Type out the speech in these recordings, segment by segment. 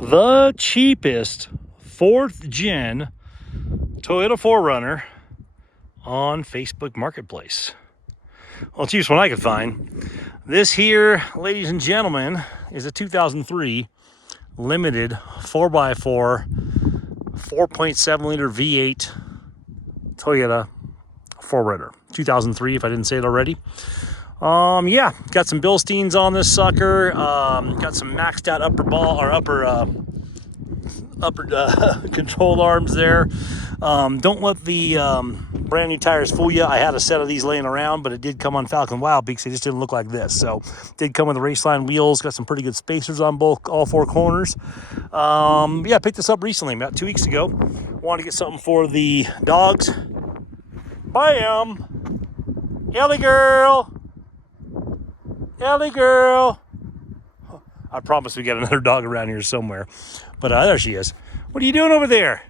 the cheapest 4th gen Toyota 4Runner on Facebook Marketplace. Well, cheapest one I could find. This here, ladies and gentlemen, is a 2003 limited 4x4 4.7 liter V8 Toyota 4Runner. 2003, if I didn't say it already. Yeah, got some Bilsteins on this sucker. Got some maxed out upper control arms there. Don't let the brand new tires fool you. I had a set of these laying around, but it did come on Falken wildpeaks. They just didn't look like this. So did come with the Raceline wheels. Got some pretty good spacers on all four corners. Yeah, picked this up recently, about 2 weeks ago. Wanted to get something for the dogs. Bam! Ellie girl! Ellie girl! I promise we got another dog around here somewhere. But there she is. What are you doing over there?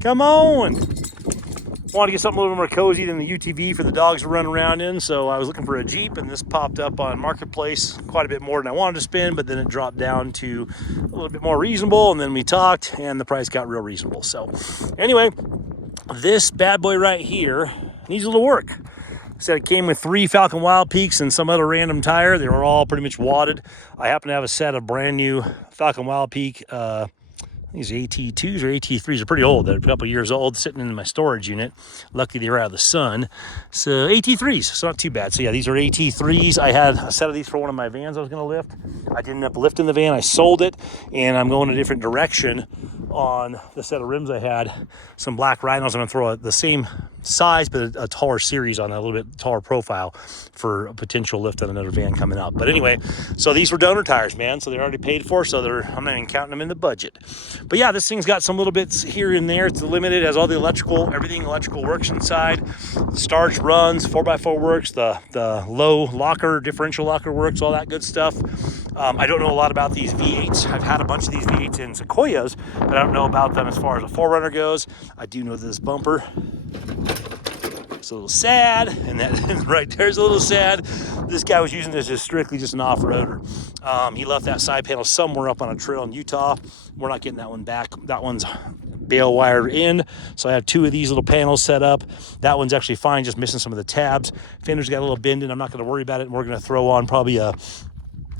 Come on! Want to get something a little more cozy than the UTV for the dogs to run around in, so I was looking for a Jeep, and this popped up on Marketplace quite a bit more than I wanted to spend, but then it dropped down to a little bit more reasonable, and then we talked, and the price got real reasonable. So anyway, this bad boy right here needs a little work. Said it came with 3 Falken wildpeaks and some other random tire. They were all pretty much wadded. I happen to have a set of brand new Falken wildpeak. These AT2s or AT3s are pretty old. They're a couple years old, sitting in my storage unit. Lucky they were out of the sun. So AT3s, so not too bad. So yeah, these are AT3s. I had a set of these for one of my vans I was going to lift. I didn't end up lifting the van. I sold it, and I'm going a different direction on the set of rims I had. Some black rhinos. I'm going to throw the same size, but a taller series on a little bit taller profile for a potential lift on another van coming up. But anyway, so these were donor tires, man. So they're already paid for, so I'm not even counting them in the budget. But yeah, this thing's got some little bits here and there. It's limited, has all the electrical, everything electrical works inside. The starch runs, 4x4 works, the low locker, differential locker works, all that good stuff. I don't know a lot about these V8s. I've had a bunch of these V8s in Sequoias, but I don't know about them as far as a 4Runner goes. I do know this bumper. It's a little sad, and that right there's a little sad. This guy was using this as strictly just an off-roader. He left that side panel somewhere up on a trail in Utah. We're not getting that one back. That one's bale wired in, so I have 2 of these little panels set up. That one's actually fine, just missing some of the tabs. Fender's got a little bend in. I'm not going to worry about it, and we're going to throw on probably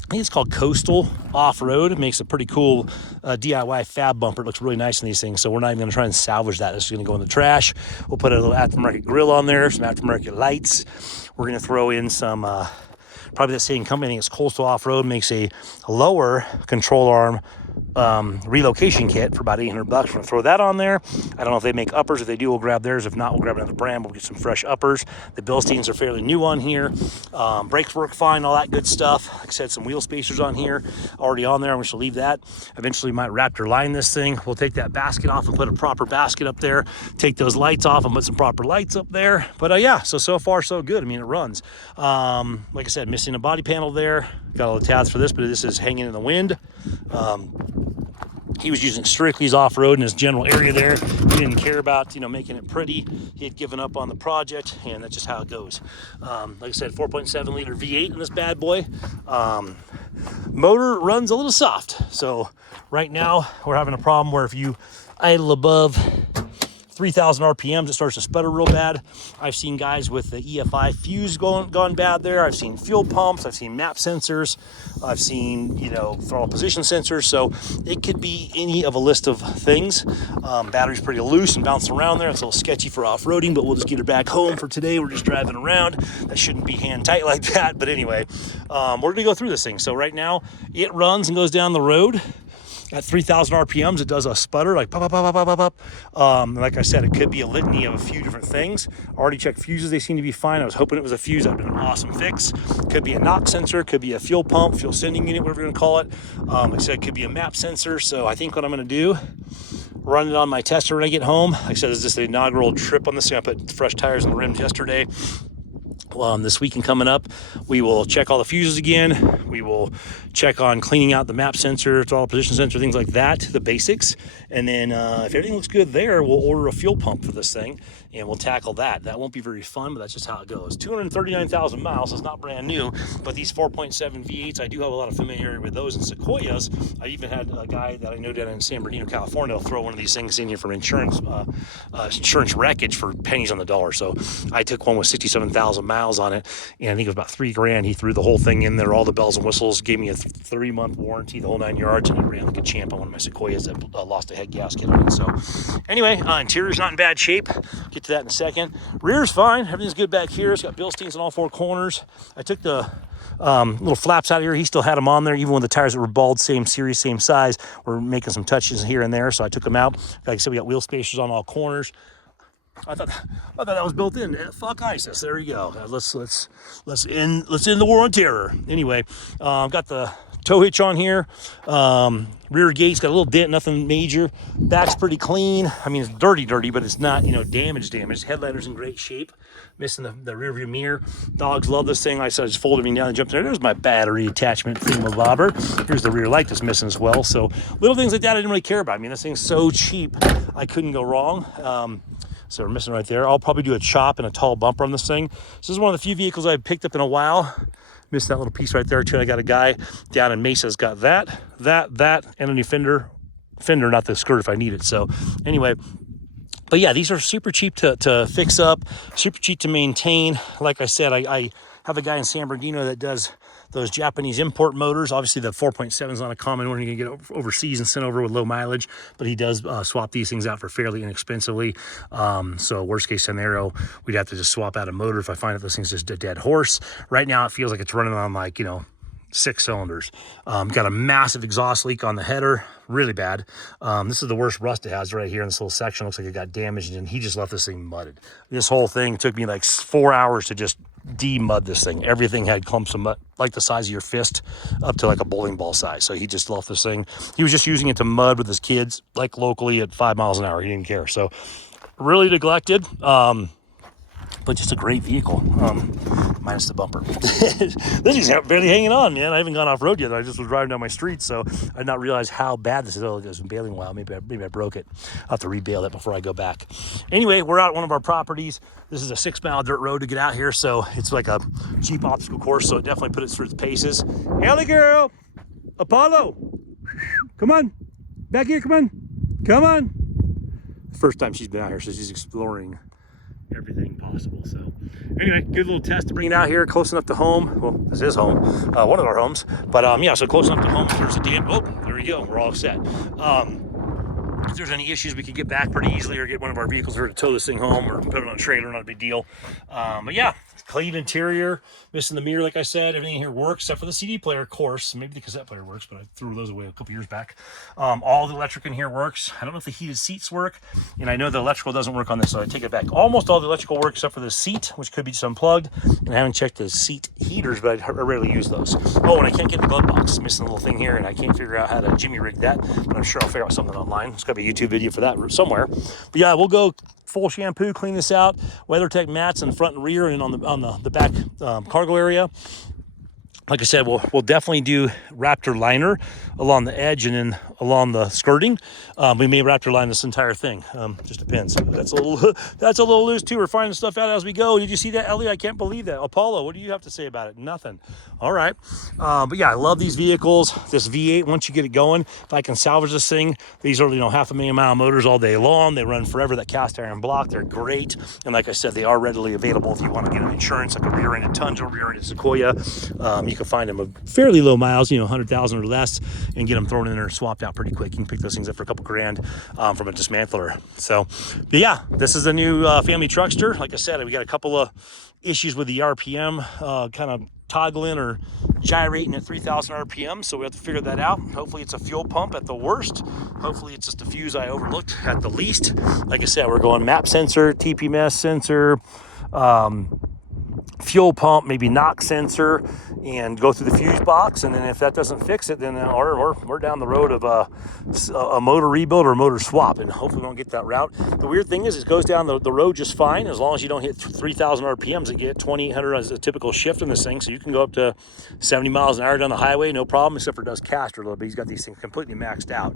I think it's called Coastal Off-Road. It makes a pretty cool DIY fab bumper. It looks really nice in these things, so we're not even going to try and salvage that. This is going to go in the trash. We'll put a little aftermarket grill on there, some aftermarket lights. We're going to throw in some, probably the same company. I think it's Coastal Off-Road, makes a lower control arm relocation kit for about $800. We're going to throw that on there. I don't know if they make uppers. If they do, we'll grab theirs. If not, we'll grab another brand. We'll get some fresh uppers. The Bilsteins are fairly new on here. Brakes work fine, all that good stuff. Like I said, some wheel spacers on here already on there. I'm going to leave that. Eventually might Raptor line this thing. We'll take that basket off and put a proper basket up there. Take those lights off and put some proper lights up there. But yeah, so far so good. I mean, it runs. Like I said, missing a body panel there. Got all the tabs for this, but this is hanging in the wind. He was using strictly his off-road in his general area there. He didn't care about, making it pretty. He had given up on the project, and that's just how it goes. Like I said, 4.7 liter V8 in this bad boy. Motor runs a little soft. So right now we're having a problem where if you idle above 3,000 RPMs, it starts to sputter real bad. I've seen guys with the EFI fuse gone bad there. I've seen fuel pumps. I've seen map sensors. I've seen, throttle position sensors. So it could be any of a list of things. Battery's pretty loose and bouncing around there. It's a little sketchy for off-roading, but we'll just get her back home for today. We're just driving around. That shouldn't be hand tight like that. But anyway, we're going to go through this thing. So right now it runs and goes down the road. At 3,000 RPMs, it does a sputter, like pop, pop, pop, pop, pop, pop. Like I said, it could be a litany of a few different things. Already checked fuses. They seem to be fine. I was hoping it was a fuse. That would have been an awesome fix. Could be a knock sensor. Could be a fuel pump, fuel sending unit, whatever you're going to call it. Like I said, it could be a map sensor. So I think what I'm going to do, run it on my tester when I get home. Like I said, this is just the inaugural trip on this thing. I put fresh tires on the rims yesterday. This weekend coming up, we will check all the fuses again. We will check on cleaning out the map sensor, throttle position sensor, things like that, the basics. And then if everything looks good there, we'll order a fuel pump for this thing and we'll tackle that. That won't be very fun, but that's just how it goes. 239,000 miles, it's not brand new, but these 4.7 V8s, I do have a lot of familiarity with those. And Sequoias, I even had a guy that I know down in San Bernardino, California, throw one of these things in here for insurance wreckage for pennies on the dollar. So I took one with 67,000 miles on it, and I think it was about $3,000. He threw the whole thing in there, all the bells and whistles, gave me a 3-month warranty, the whole 9 yards, and it ran like a champ on one of my Sequoias that lost a head gasket on it. So anyway, interior's not in bad shape. Get to that in a second. Rear's fine. Everything's good back here. It's got Bilsteins in all 4 corners. I took the little flaps out of here. He still had them on there, even with the tires that were bald, same series, same size. We're making some touches here and there, so I took them out. Like I said, we got wheel spacers on all corners. I thought that was built in. Fuck ISIS. There you go. Let's end the war on terror. Anyway, got the tow hitch on here. Rear gate's got a little dent, nothing major. Back's pretty clean. I mean, it's dirty, but it's not, damaged. Headliner's in great shape. Missing the rear view mirror. Dogs love this thing. Like I said, I just folded me down and jumped in there. There's my battery attachment thingamabobber. Here's the rear light that's missing as well. So little things like that I didn't really care about. I mean, this thing's so cheap, I couldn't go wrong. So we're missing right there. I'll probably do a chop and a tall bumper on this thing. This is one of the few vehicles I've picked up in a while. Missed that little piece right there too. I got a guy down in Mesa's got that, and a new fender, not the skirt if I need it. So anyway, but yeah, these are super cheap to fix up, super cheap to maintain. Like I said, I have a guy in San Bernardino that does those Japanese import motors. Obviously the 4.7 is not a common one. You can get overseas and sent over with low mileage, but he does swap these things out for fairly inexpensively. So worst case scenario, we'd have to just swap out a motor if I find that this thing's just a dead horse. Right now it feels like it's running on 6 cylinders. Got a massive exhaust leak on the header, really bad. This is the worst rust it has right here in this little section. Looks like it got damaged, and he just left this thing mudded. This whole thing took me like 4 hours to just de-mud this thing. Everything had clumps of mud like the size of your fist up to like a bowling ball size. So he just left this thing. He was just using it to mud with his kids, like locally at 5 miles an hour. He didn't care. So really neglected. But just a great vehicle, minus the bumper. This is barely hanging on, man. I haven't gone off-road yet. I just was driving down my street, so I did not realize how bad this is. Oh, it was bailing a while. Maybe I broke it. I'll have to rebail it before I go back. Anyway, we're out at one of our properties. This is a 6-mile dirt road to get out here, so it's like a cheap obstacle course, so it definitely put it through its paces. Ellie girl! Apollo! Come on! Back here, come on! Come on! First time she's been out here, so she's exploring everything possible. So anyway, good little test to bring it out here close enough to home. Well, this is home, one of our homes, but yeah, so close enough to home. There's a damn, oh, there we go, we're all set. If there's any issues, we could get back pretty easily or get one of our vehicles here to tow this thing home or put it on a trailer, not a big deal. But yeah, clean interior, missing the mirror, like I said. Everything here works except for the CD player, of course. Maybe the cassette player works, but I threw those away a couple years back. All the electric in here works. I don't know if the heated seats work, and I know the electrical doesn't work on this, so I take it back. Almost all the electrical works except for the seat, which could be just unplugged, and I haven't checked the seat heaters, but I rarely use those. Oh, and I can't get the glove box. Missing a little thing here, and I can't figure out how to jimmy rig that, but I'm sure I'll figure out something online. There's got to be a YouTube video for that somewhere. But yeah, we'll go full shampoo, clean this out, WeatherTech mats in the front and rear and on the back cargo area. Like I said, we'll definitely do Raptor liner along the edge and then along the skirting. We may Raptor line this entire thing. Just depends. That's a little loose too. We're finding stuff out as we go. Did you see that, Ellie? I can't believe that. Apollo, what do you have to say about it? Nothing. All right. But yeah, I love these vehicles. This V8, once you get it going, if I can salvage this thing, these are 500,000-mile motors all day long. They run forever. That cast iron block, they're great. And like I said, they are readily available if you want to get an insurance, like a rear-ended Tundra, rear-ended Sequoia. You can find them at fairly low miles, 100,000 or less, and get them thrown in there and swapped out pretty quick. You can pick those things up for a couple grand from a dismantler. So, but yeah, this is the new family truckster. Like I said, we got a couple of issues with the RPM kind of toggling or gyrating at 3,000 RPM, so we have to figure that out. Hopefully it's a fuel pump at the worst. Hopefully it's just a fuse I overlooked at the least. Like I said, we're going map sensor, TPMS sensor, fuel pump, maybe knock sensor, and go through the fuse box. And then if that doesn't fix it, then we're down the road of a motor rebuild or a motor swap, and hopefully we won't get that route. The weird thing is it goes down the road just fine as long as you don't hit 3,000 RPMs and get 2,800 as a typical shift in this thing. So you can go up to 70 miles an hour down the highway, no problem, except for it does caster a little bit. He's got these things completely maxed out.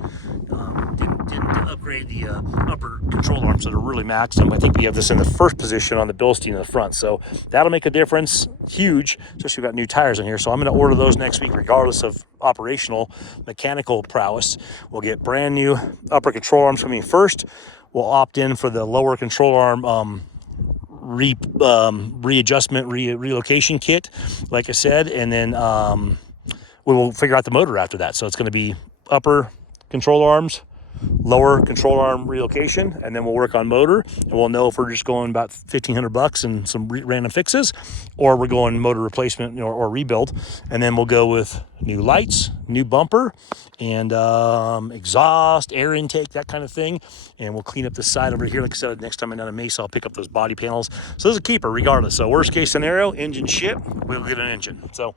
Didn't upgrade the upper control arms that are really maxed them. I think we have this in the first position on the Bilstein in the front, so that'll make a difference, huge, especially we've got new tires in here. So I'm going to order those next week regardless of operational mechanical prowess. We'll get brand new upper control arms coming first. We'll opt in for the lower control arm readjustment relocation kit, like I said, and then we will figure out the motor after that. So it's going to be upper control arms, lower control arm relocation, and then we'll work on motor, and we'll know if we're just going about $1,500 and some random fixes, or we're going motor replacement or rebuild. And then we'll go with new lights, new bumper, and exhaust, air intake, that kind of thing. And we'll clean up the side over here. Like I said, next time I'm down in Mesa, I'll pick up those body panels. So this is a keeper regardless. So worst case scenario, engine shit, we'll get an engine. So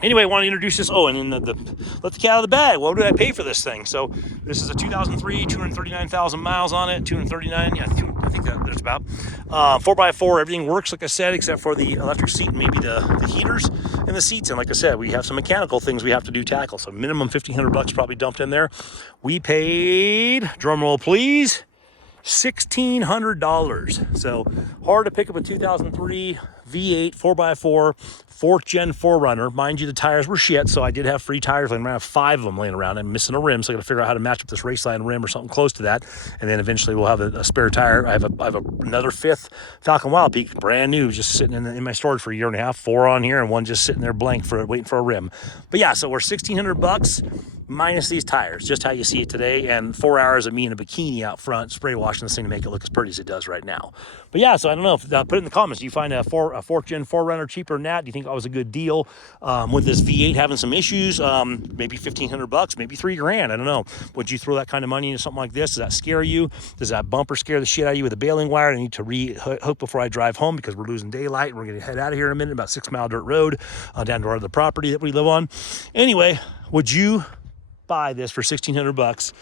anyway, I want to introduce this. Oh, and then let the cat out of the bag. What did I pay for this thing? So this is a 2003, 239,000 miles on it, 239. Yeah, I think that's about 4x4. Everything works, like I said, except for the electric seat and maybe the heaters in the seats. And like I said, we have some mechanical things we have to do tackle. So minimum $1,500 probably dumped in there. We paid, drum roll please, $1,600. So hard to pick up a 2003 V8 4x4 4th gen 4Runner. Mind you, the tires were shit, so I did have free tires. I'm gonna have 5 of them laying around. I'm missing a rim, so I gotta figure out how to match up this Raceline rim or something close to that. And then eventually we'll have a spare tire. I have another 5th Falken wildpeak, brand new, just sitting in my storage for a year and a half. 4 on here and 1 just sitting there blank waiting for a rim. But yeah, so we're $1,600 minus these tires, just how you see it today, and 4 hours of me in a bikini out front spray washing this thing to make it look as pretty as it does right now. But yeah, so I don't know, put it in the comments. Do you find a 4th gen 4Runner cheaper than that? Do you think that was a good deal? With this V8 having some issues, maybe $1,500, maybe $3,000, I don't know. Would you throw that kind of money into something like this? Does that scare you? Does that bumper scare the shit out of you with a baling wire? I need to re-hook before I drive home because we're losing daylight, and we're gonna head out of here in a minute, about 6 mile dirt road down to our other property that we live on. Anyway, would you buy this for $1,600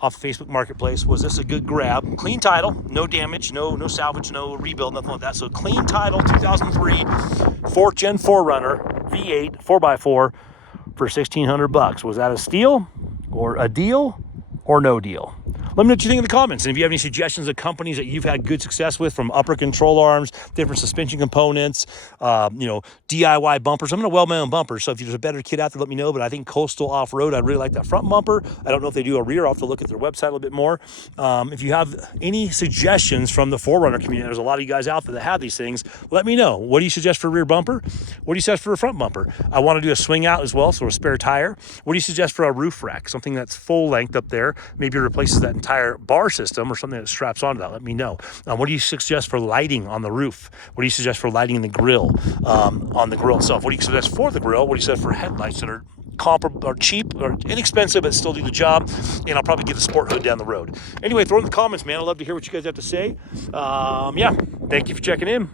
off the Facebook Marketplace? Was this a good grab? Clean title, no damage, no salvage, no rebuild, nothing like that. So clean title, 2003 4th gen 4Runner V8 4x4 for $1,600. Was that a steal or a deal or no deal? Let me know what you think in the comments. And if you have any suggestions of companies that you've had good success with, from upper control arms, different suspension components, DIY bumpers. I'm going to weld my own bumpers, so if there's a better kit out there, let me know. But I think coastal off-road, I'd really like that front bumper. I don't know if they do a rear. I'll have to look at their website a little bit more. If you have any suggestions from the 4Runner community, there's a lot of you guys out there that have these things, let me know. What do you suggest for a rear bumper? What do you suggest for a front bumper? I want to do a swing out as well, so a spare tire. What do you suggest for a roof rack? Something that's full length up there, maybe replaces that entire bar system or something that straps onto that. Let me know. What do you suggest for lighting on the roof? What do you suggest for lighting in the grill, on the grill itself? What do you suggest for the grill? What do you suggest for headlights that are comparable or cheap or inexpensive but still do the job? And I'll probably get a sport hood down the road. Anyway, throw in the comments, man. I'd love to hear what you guys have to say. Yeah, thank you for checking in.